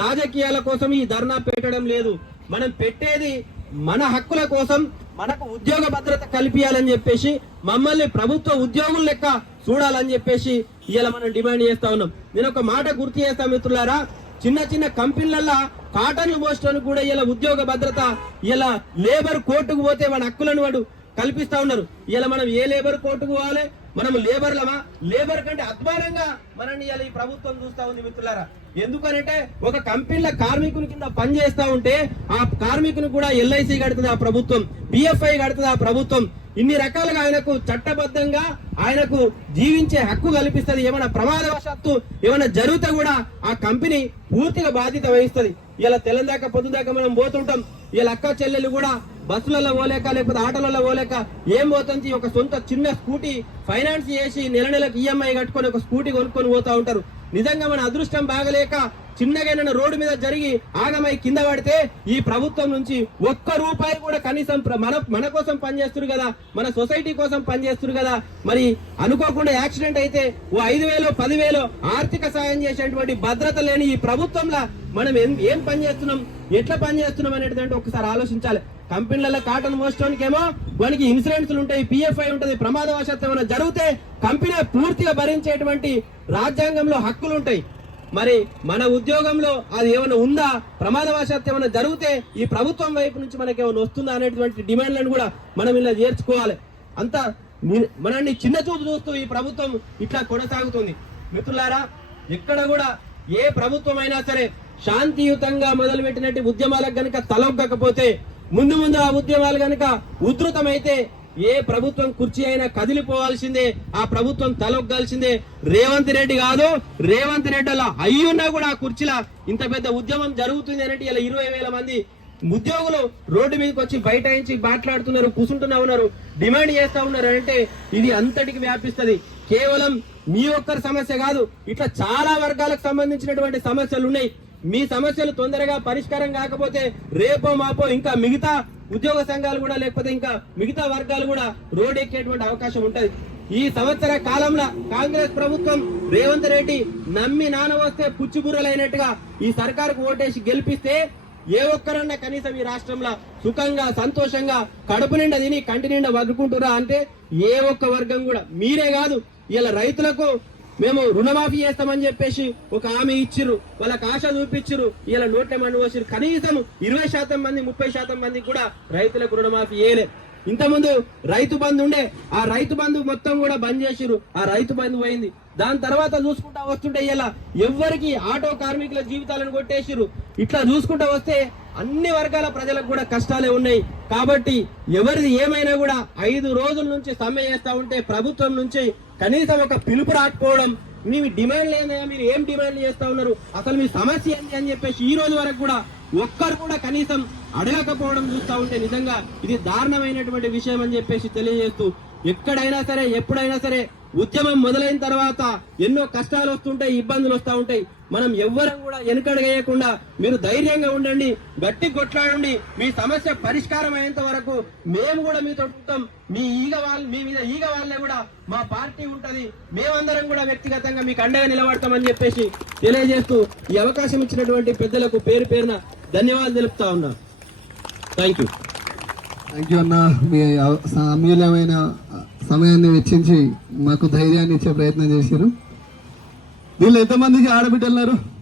రాజకీయాల కోసం ఈ ధర్నా పెట్టడం లేదు. మనం పెట్టేది మన హక్కుల కోసం మనకు ఉద్యోగ భద్రత కల్పించాలని చెప్పేసి మమ్మల్ని ప్రభుత్వ ఉద్యోగుల లెక్క చూడాలని చెప్పేసి ఇలా మనం డిమాండ్ చేస్తా ఉన్నాం. నేను ఒక మాట గుర్తు చేస్తా మిత్రులారా చిన్న చిన్న కంపెనీలల్లో కాటన్లు పోస్టర్ను కూడా ఇలా ఉద్యోగ భద్రత ఇలా లేబర్ కోర్టుకు పోతే వాడి హక్కులను వాడు కల్పిస్తా ఉన్నారు. ఇలా మనం ఏ లేబర్ కోర్టుకు పోవాలి? మనం లేబర్లమా? లేబర్ కంటే అధ్వానంగా మనల్ని ఇలా ఈ ప్రభుత్వం చూస్తా ఉంది మిత్రులారా. ఎందుకనంటే ఒక కంపెనీల కార్మికుని కింద పని చేస్తా ఉంటే ఆ కార్మికుని కూడా ఎల్ఐసి కడుతుంది ఆ ప్రభుత్వం పిఎఫ్ఐ కడుతుంది ఆ ప్రభుత్వం. ఇన్ని రకాలుగా ఆయనకు చట్టబద్ధంగా ఆయనకు జీవించే హక్కు కల్పిస్తుంది. ఏమైనా ప్రమాదవశాత్తు ఏమైనా జరిగితే కూడా ఆ కంపెనీ పూర్తిగా బాధ్యత వహిస్తుంది. ఇలా తెల్లందాక పొద్దుదాకా మనం పోతుంటాం. ఇలా అక్క చెల్లెలు కూడా బస్సులలో పోలేక లేకపోతే ఆటోలలో పోలేక ఏం పోతుంది? ఒక సొంత చిన్న స్కూటీ ఫైనాన్స్ చేసి నెల నెలకు ఈఎంఐ కట్టుకొని ఒక స్కూటీ కొనుక్కొని పోతా ఉంటారు. నిజంగా మన అదృష్టం బాగలేక చిన్నగైన రోడ్డు మీద జరిగి ఆగమై కింద పడితే ఈ ప్రభుత్వం నుంచి ఒక్క రూపాయి కూడా కనీసం మన మన కోసం పనిచేస్తురు కదా మన సొసైటీ కోసం పనిచేస్తురు కదా. మరి అనుకోకుండా యాక్సిడెంట్ అయితే ఓ ఐదు వేలు పదివేలు ఆర్థిక సాయం చేసేటువంటి భద్రత లేని ఈ ప్రభుత్వంలో మనం ఏం ఏం పని చేస్తున్నాం ఎట్లా పనిచేస్తున్నాం అనేటువంటి ఒకసారి ఆలోచించాలి. కంపెనీలలో కాటన్ మోస్టోనికి ఏమో వానికి ఇన్సూరెన్స్లు ఉంటాయి పిఎఫ్ఐ ఉంటుంది ప్రమాదవశాత్తు ఏమైనా జరిగితే కంపెనీ పూర్తిగా భరించేటువంటి రాజ్యాంగంలో హక్కులు ఉంటాయి. మరి మన ఉద్యోగంలో అది ఏమైనా ఉందా? ప్రమాదవశాత్తు ఏమైనా జరిగితే ఈ ప్రభుత్వం వైపు నుంచి మనకి ఏమైనా వస్తుందా అనేటువంటి డిమాండ్లను కూడా మనం ఇలా చేర్చుకోవాలి. అంత మనల్ని చిన్న చూపు చూస్తూ ఈ ప్రభుత్వం ఇట్లా కొనసాగుతుంది. మిత్రులారా ఎక్కడ కూడా ఏ ప్రభుత్వం అయినా సరే శాంతియుతంగా మొదలుపెట్టినట్టు ఉద్యమాలకు గనుక తలొగ్గకపోతే ముందు ముందు ఆ ఉద్యమాలు కనుక ఉధృతమైతే ఏ ప్రభుత్వం కుర్చీ అయినా కదిలిపోవాల్సిందే ఆ ప్రభుత్వం తలొగ్గాల్సిందే. రేవంత్ రెడ్డి కాదు రేవంత్ రెడ్డి అలా అయ్యున్నా కూడా ఆ కుర్చీలా ఇంత పెద్ద ఉద్యమం జరుగుతుంది అనేది ఇలా ఇరవై వేల మంది ఉద్యోగులు రోడ్డు మీదకి వచ్చి బైఠాయించి మాట్లాడుతున్నారు కూసుంటున్నా ఉన్నారు డిమాండ్ చేస్తా ఉన్నారు అంటే ఇది అంతటికి వ్యాపిస్తుంది. కేవలం మీ ఒక్కరి సమస్య కాదు ఇట్లా చాలా వర్గాలకు సంబంధించినటువంటి సమస్యలు ఉన్నాయి. మీ సమస్యలు తొందరగా పరిష్కారం కాకపోతే రేపో మాపో ఇంకా మిగతా ఉద్యోగ సంఘాలు కూడా లేకపోతే ఇంకా మిగతా వర్గాలు కూడా రోడ్ ఎక్కేటువంటి అవకాశం ఉంటది. ఈ సంవత్సర కాలంలో కాంగ్రెస్ ప్రభుత్వం రేవంత్ రెడ్డి నమ్మి నాన వస్తే పుచ్చిబుర్రలైనట్టుగా ఈ సర్కారుకు ఓటేసి గెలిపిస్తే ఏ ఒక్కరన్నా కనీసం ఈ రాష్ట్రంలో సుఖంగా సంతోషంగా కడుపు నిండా తిని కంటి నిండా వదులుకుంటురా అంటే ఏ ఒక్క వర్గం కూడా. మీరే కాదు ఇలా రైతులకు మేము రుణమాఫీ చేస్తామని చెప్పేసి ఒక హామీ ఇచ్చిర్రు. వాళ్ళకి ఆశ చూపించిర్రు. ఇలా నోట్ల మండి పోసిరు కనీసం ఇరవై శాతం మంది ముప్పై శాతం మంది కూడా రైతులకు రుణమాఫీ చేయలే. ఇంతకుముందు రైతు బంధు ఉండే ఆ రైతు బంధు మొత్తం కూడా బంద్ చేసిరు ఆ రైతు బంధు పోయింది. దాని తర్వాత చూసుకుంటా వస్తుంటే ఇలా ఎవ్వరికి ఆటో కార్మికుల జీవితాలను కొట్టేసిరు ఇట్లా చూసుకుంటా వస్తే అన్ని వర్గాల ప్రజలకు కూడా కష్టాలే ఉన్నాయి. కాబట్టి ఎవరిది ఏమైనా కూడా ఐదు రోజుల నుంచి సమ్మె చేస్తూ ఉంటే ప్రభుత్వం నుంచి కనీసం ఒక పిలుపు రాకపోవడం మీ డిమాండ్ లేదయా మీరు ఏం డిమాండ్ చేస్తా ఉన్నారు? అసలు మీ సమస్య ఏంటి అని చెప్పేసి ఈ రోజు వరకు కూడా ఒక్కరు కూడా కనీసం అడగకపోవడం చూస్తూ ఉంటే నిజంగా ఇది దారుణమైనటువంటి విషయం అని చెప్పేసి తెలియజేస్తూ ఎక్కడైనా సరే ఎప్పుడైనా సరే ఉద్యమం మొదలైన తర్వాత ఎన్నో కష్టాలు వస్తుంటాయి ఇబ్బందులు వస్తూ ఉంటాయి. మనం ఎవ్వరం కూడా వెనుకడగేయకుండా మీరు ధైర్యంగా ఉండండి గట్టి కొట్లాడండి. మీ సమస్య పరిష్కారం అయ్యేంత వరకు మేము కూడా మీతో ఉంటాం. మీ ఈగ వాళ్ళు మీ మీద ఈగ వాళ్ళే కూడా మా పార్టీ ఉంటుంది. మేమందరం కూడా వ్యక్తిగతంగా మీకు అండగా నిలబడతామని చెప్పేసి తెలియజేస్తూ ఈ అవకాశం ఇచ్చినటువంటి పెద్దలకు పేరు పేరున ధన్యవాదాలు తెలుపుతా ఉన్నా. థ్యాంక్ యూ థ్యాంక్ యూ అన్న. మీ అమూల్యమైన సమయాన్ని వెచ్చించి మాకు ధైర్యాన్ని ఇచ్చే ప్రయత్నం చేశారు. వీళ్ళు ఎంతమందికి ఆడబిడ్డలున్నారు?